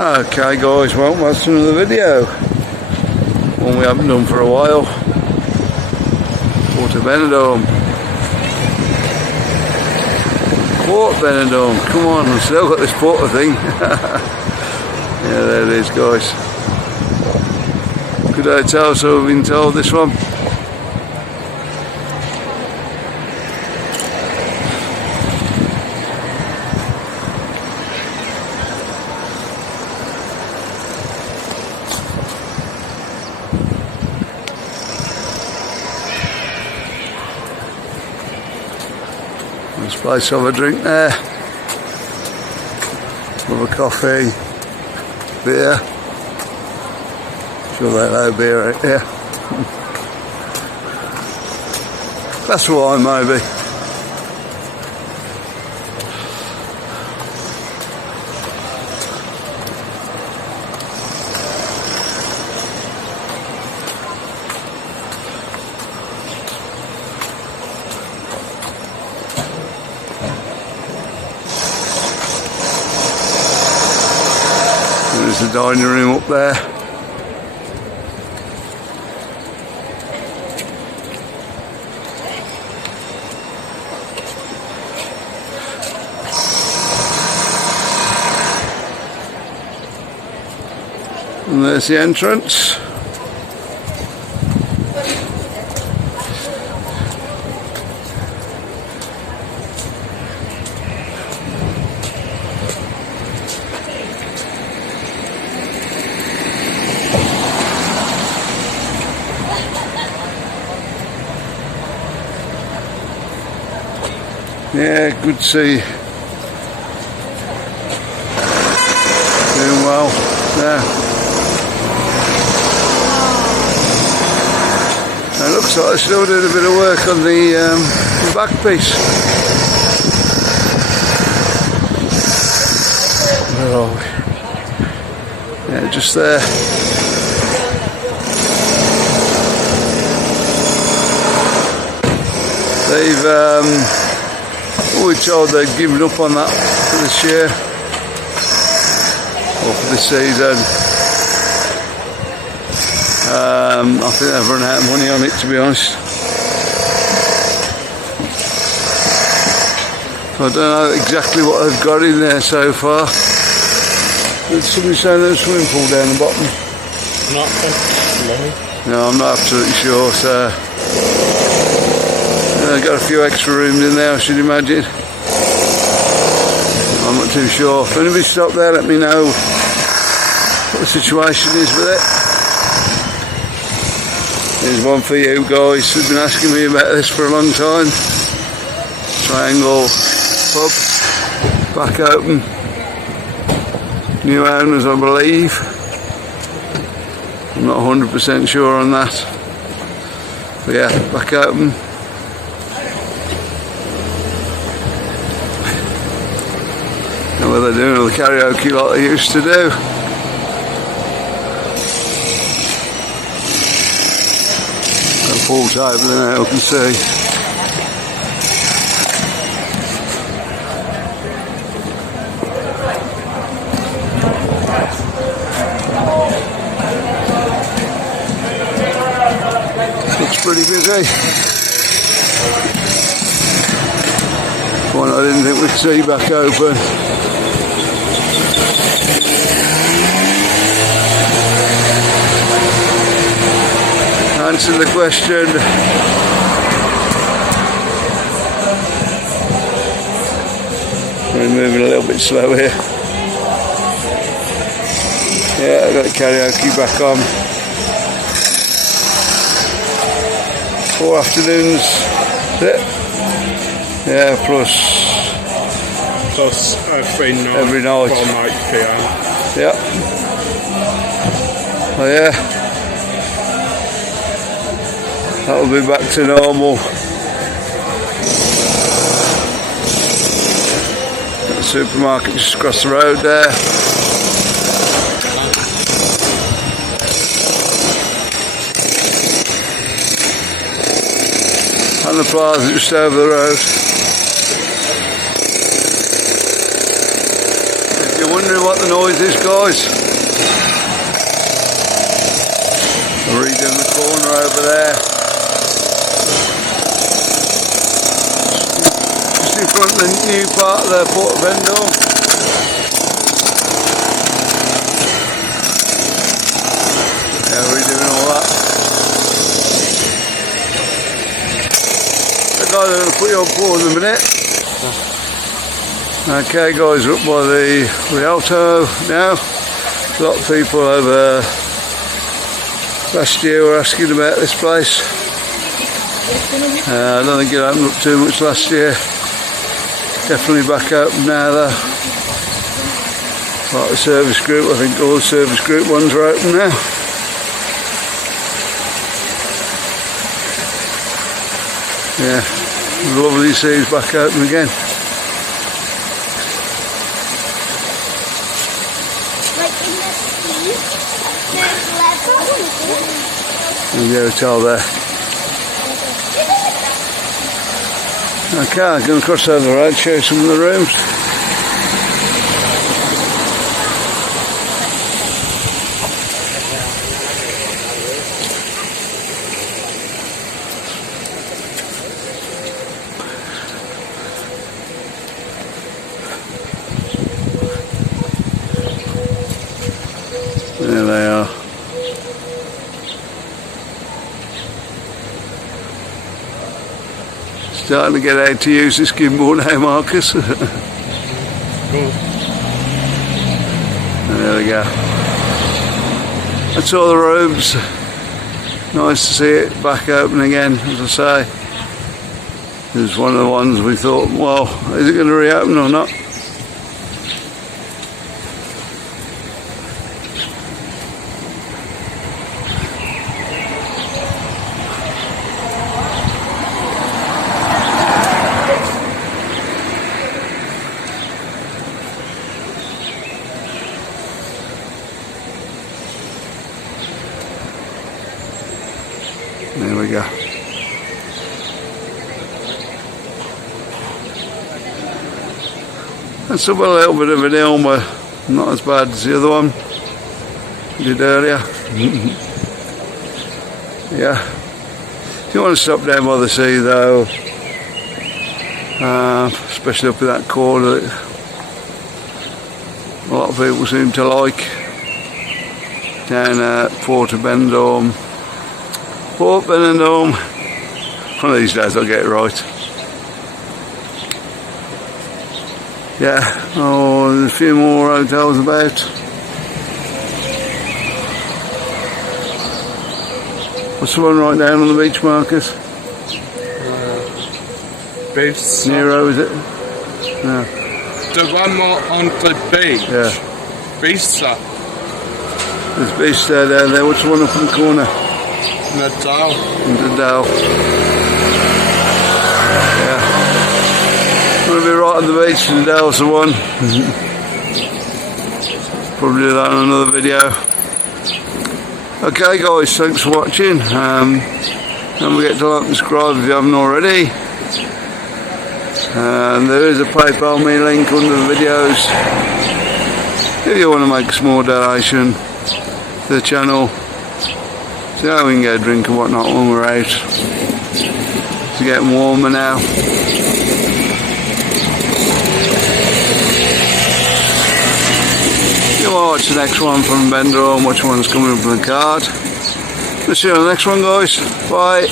Okay guys, well that's another video. One we haven't done for a while. Port of Benidorm. Port Benidorm, come on, I've still got this port thing. Yeah, there it is guys. Good hotel, so we've been told, this one. Let's place have a drink there. Have a coffee, beer. Sure they allow beer right here. Glass of wine maybe. There's the dining room up there. And there's the entrance. Yeah, good to see you. Doing well. Yeah. It looks like I still did a bit of work on the back piece. Where are we? Yeah, just there. They've we were told they'd given up on that for this year, or for this season. I think they've run out of money on it, to be honest. I don't know exactly what they've got in there so far. There's somebody saying there's a swimming pool down the bottom. No, I'm not absolutely sure. So they've got a few extra rooms in there, I should imagine. I'm not too sure. If anybody stop there, let me know what the situation is with it. Here's one for you guys who've been asking me about this for a long time. Triangle pub, back open. New owners, I believe. I'm not 100% sure on that. But yeah, back open. Know what they're doing with the karaoke like they used to do. Got a pool table in there, you can see. Looks pretty busy. One I didn't think we'd see back open. Answer the question. We're moving a little bit slow here. Yeah, I've got the karaoke back on. 4 afternoons. Yeah, plus every night. 4 PM. Yeah. Oh yeah. That'll be back to normal. Got the supermarket just across the road there. And the plaza just over the road. If you're wondering what the noise is, guys, I'm redoing the corner over there. Just in front of the new part of the Port of Benidorm. Yeah, redoing all that. So guys, I'm going to put you on pause in a minute. Okay guys, we're up by the Rialto now. A lot of people over last year were asking about this place. I don't think it opened up too much last year. Definitely back open now though. Like the service group, I think all the service group ones are open now. Yeah, lovely to see it's back open again. There's the hotel there. Okay, I'm going to cross over the road, show you some of the rooms. There they are. Starting to get out to use this gimbal now, Marcus. Cool. There we go. That's all the rooms. Nice to see it back open again, as I say. This is one of the ones we thought, well, is it going to reopen or not? There we go. That's up a little bit of an hill, but not as bad as the other one we did earlier. Yeah. If you want to stop down by the sea though, especially up in that corner that a lot of people seem to like, down at Port of Benidorm. Port Benidorm. One of these days I'll get it right. Yeah, oh, there's a few more hotels about. What's the one right down on the beach, Marcus? Beach. Nero, is it? No. The one more on the beach. Yeah. Beach. There's beach there, down there. What's the one up in the corner? Nadal. Nadal. Yeah. I'm going to be right on the beach, Nadal's the one. Probably do that in another video. Okay guys, thanks for watching. Don't forget to like and subscribe if you haven't already. There is a PayPal me link under the videos if you want to make a small donation to the channel. So now we can get a drink and whatnot when we're out. It's getting warmer now. If you want to watch the next one from Benidorm, which one's coming up on the card. We'll see you on the next one guys. Bye.